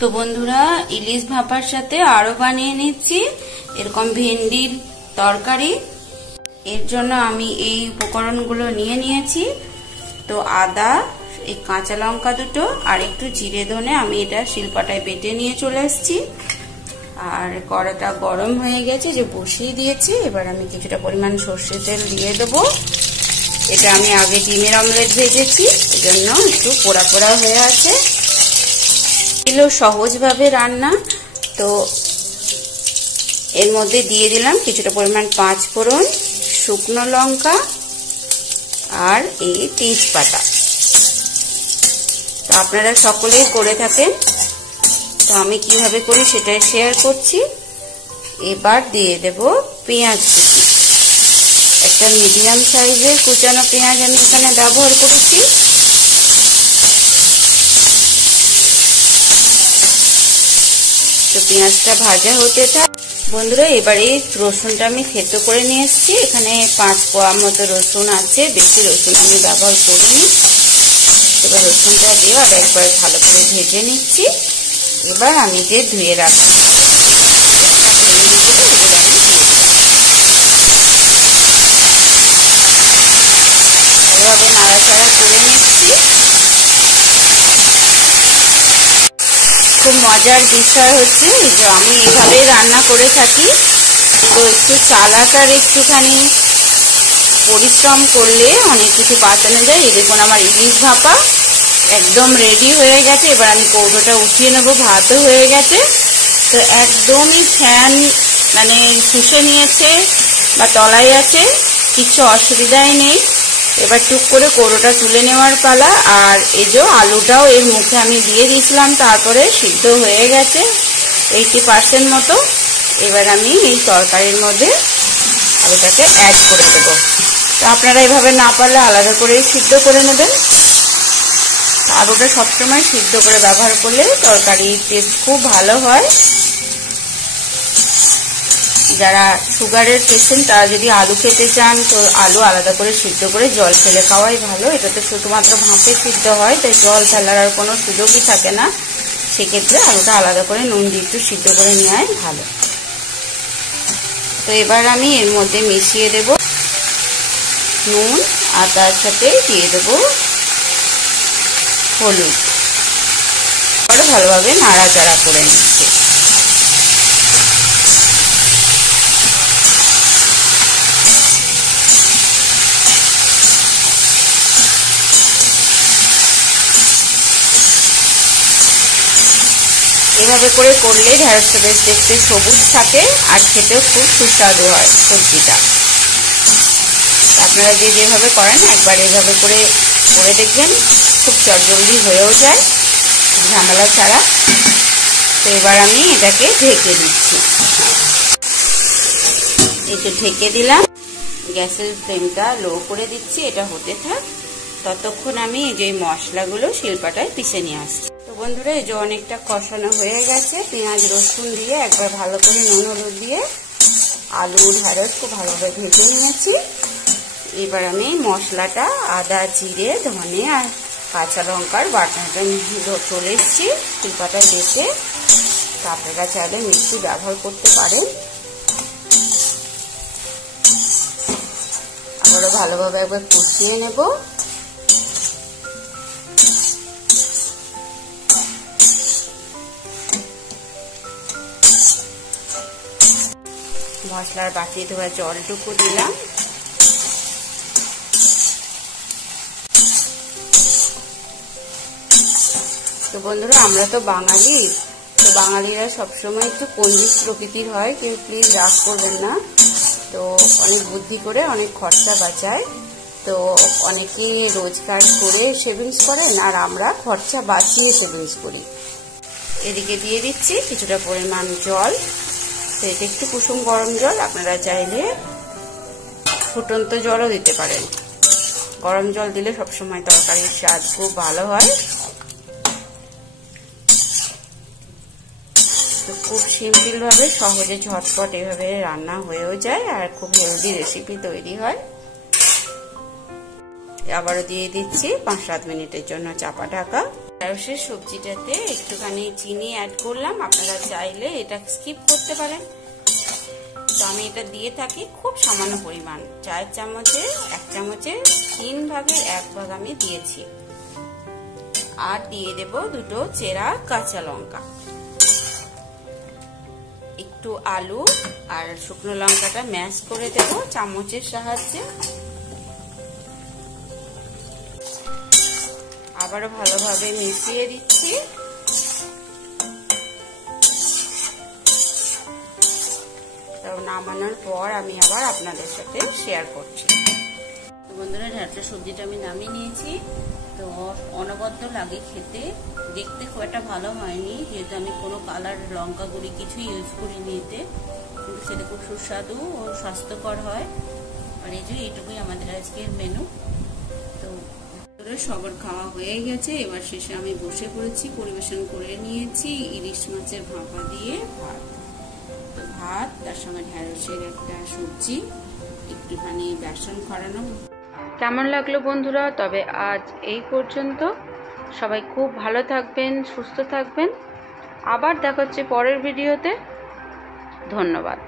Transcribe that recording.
তো বন্ধুরা, ইলিশ ভাপার সাথে আরো বানিয়ে নিচ্ছি এরকম ভেন্ডির তরকারি। এর জন্য আমি এই উপকরণগুলো নিয়ে নিয়েছি। তো আদা, এই কাঁচা লঙ্কা দুটো আর একটু জিরে ধনে আমি এটা শিলপাটায় বেটে নিয়ে চলে এসেছি। আর কড়াটা গরম হয়ে গেছে, যে বসিয়ে দিয়েছি। এবার আমি কিছুটা পরিমাণ সর্ষের তেল দিয়ে দেবো। এটা আমি আগে ডিমের অমলেট ভেজেছি, এজন্য একটু পোড়া পোড়া হয়ে আছে। এগুলো সহজভাবে রান্না। তো এর মধ্যে দিয়ে দিলাম কিছুটা পরিমাণ পাঁচ ফোড়ন, শুকনো লঙ্কা আর এই তেজপাতা। তো আপনারা সকলেই করে থাকেন, তো আমি কিভাবে করি সেটাই শেয়ার করছি। এবার দিয়ে দেব পেঁয়াজ কুচি। একটা মিডিয়াম সাইজের কুচানো পেঁয়াজ আমি এখানে ব্যবহার করেছি। তো পেঁয়াজটা ভাজা হতে থাক। বন্ধুরা, এবারে রসুনটা আমি থেতো করে নিয়ে এসেছি। এখানে 5 কোয়া মতো রসুন আছে, বেশি রসুন আমি ব্যবহার করিনি। এবার রসুনটা দিয়ে আর একবার ভালো করে ভেজে নিচ্ছি। এবার আমি যে ধুয়ে রাখছি এভাবে নাড়াচাড়া করে নিচ্ছি। খুব মজার বিষয় হচ্ছে যে আমি এইভাবে রান্না করে থাকি। তো একটু চালাক আর একটুখানি পরিশ্রম করলে অনেক কিছু বাঁচানো যায়। এই দেখুন আমার ইলিশ ভাপা একদম রেডি হয়ে গেছে। এবার আমি কৌটোটা উঠিয়ে নেবো, ভাতও হয়ে গেছে। তো একদমই ফ্যান মানে শুষে নিয়েছে বা তলায় আছে, কিছু অসুবিধাই নেই। এবার টুক করে কৌটোটা তুলে নেওয়ার পালা। আর এই যে আলুটাও এর মুখে আমি দিয়ে দিয়েছিলাম, তারপরে সিদ্ধ হয়ে গেছে 80% মতো। এবার আমি এই তরকারির মধ্যে আলুটাকে অ্যাড করে দেবো। তো আপনারা এভাবে না পারলে আলাদা করেই সিদ্ধ করে নেবেন। আলুটা সবসময় সিদ্ধ করে ব্যবহার করলে তরকারির টেস্ট খুব ভালো হয়। যারা সুগারের পেশেন্ট তারা যদি আলু খেতে চান, তো আলু আলাদা করে সিদ্ধ করে জল ফেলে খাওয়াই ভালো। এটা তো শুধুমাত্র ভাপে সিদ্ধ হয়, তাই জল ফেলার আর কোনো সুযোগই থাকে না। সেক্ষেত্রে আলুটা আলাদা করে নুন দিয়ে একটু সিদ্ধ করে নেওয়াই ভালো। তো এবার আমি এর মধ্যে মিশিয়ে দেব নুন, আর তার সাথে দিয়ে দেব হলুদ। আরো ভালোভাবে নাড়াচাড়া করে নিচ্ছি। এভাবে করে করলে ঢেঁড়সটা বেশ দেখতে সবুজ থাকে আর খেতেও খুব সুস্বাদু হয় সবজিটা। আপনারা যেভাবে করেন একবার এভাবে করে দেখবেন, খুব চটজলদি হয়েও যায়, ঝামেলা ছাড়া। তো এবার আমি এটাকে ঢেকে দিচ্ছি। একটু ঢেকে দিলাম, গ্যাসের ফ্লেমটা লো করে দিচ্ছি। এটা হতে থাক, ততক্ষণ আমি এই যে মশলাগুলো শিলপাটায় পিষে নিয়ে আসছি। তো বন্ধুরা, এই যে অনেকটা কষানো হয়ে গেছে। পেঁয়াজ রসুন দিয়ে একবার ভালো করে নুন হলুদ দিয়ে আলু ঢেঁড়স খুব ভালোভাবে ভেজে নিয়েছি। এবার আমি মশলাটা আদা জিরে ধনে আর কাঁচা লঙ্কার বাটনাটা চলে এসেছি শিলপাটায় বেটে। আপনারা চাইলে মিক্সি ব্যবহার করতে পারেন। আবারও ভালোভাবে একবার কষিয়ে নেব। মশলার বাটি ধোয়া জলটুকু দিলাম। তো বন্ধুরা, আমরা তো বাঙালি, তো বাঙালিরা সবসময় একটু কঞ্জুস প্রকৃতির হয়, কেউ প্লিজ রাগ করবেন না। তো অনেক বুদ্ধি করে অনেক খরচা বাঁচায়। তো অনেকেই রোজগার করে সেভিংস করেন, আর আমরা খরচা বাঁচিয়ে সেভিংস করি। এদিকে দিয়ে দিচ্ছি কিছুটা পরিমাণ জল। তো এটা একটু কুসুম গরম জল, আপনারা চাইলে ফুটন্ত জলও দিতে পারেন। গরম জল দিলে সবসময় তরকারির স্বাদ খুব ভালো হয়। তো খুব সিম্পল ভাবে সহজে ঝটপট এভাবে রান্না হয়েও যায়, আর খুব হেলদি রেসিপি তৈরি হয়। আবারও দিয়ে দিচ্ছি 5-7 মিনিটের জন্য চাপা ঢাকা। ঢ্যাঁড়সের সবজিটাতে একটুখানি চিনি অ্যাড করলাম, আপনারা চাইলে এটা স্কিপ করতে পারেন। তো আমি এটা দিয়ে থাকি খুব সামান্য পরিমাণ, 4 চামচে 1 চামচের 3 ভাগের 1 ভাগ আমি দিয়েছি। আর দিয়ে দেব 2টো চেরা কাঁচা লঙ্কা, একটু আলু আর শুকনো লঙ্কাটা ম্যাশ করে দেব চামচের সাহায্যে। আবারও ভালোভাবে মিশিয়ে দিচ্ছি। নামানোর পর আমি আবার আপনাদের সাথে শেয়ার করছি। বন্ধুরা, ঢ্যাঁড়সের সবজিটা আমি নামিয়ে নিয়েছি। তো অনবদ্য লাগে খেতে, দেখতে খুব একটা ভালো হয়নি, যেহেতু আমি কোনো কালার লঙ্কা গুঁড়ি কিছু ইউজ করিনি এতে, কিন্তু সেটা খুব সুস্বাদু ও স্বাস্থ্যকর হয়। আর এই যে এইটুকুই আমাদের আজকের মেনু। তো সবার খাওয়া হয়ে গেছে, এবার শেষে আমি বসে পড়েছি, পরিবেশন করে নিয়েছি ইলিশ মাছের ভাপা দিয়ে ভাত। তো ভাত, তার সঙ্গে ঢ্যাঁড়সের একটা সবজি, একটুখানি বেসন করানো। কেমন লাগলো বন্ধুরা? তবে আজ এই পর্যন্ত। সবাই খুব ভালো থাকবেন, সুস্থ থাকবেন। আবার দেখা হচ্ছে পরের ভিডিওতে। ধন্যবাদ।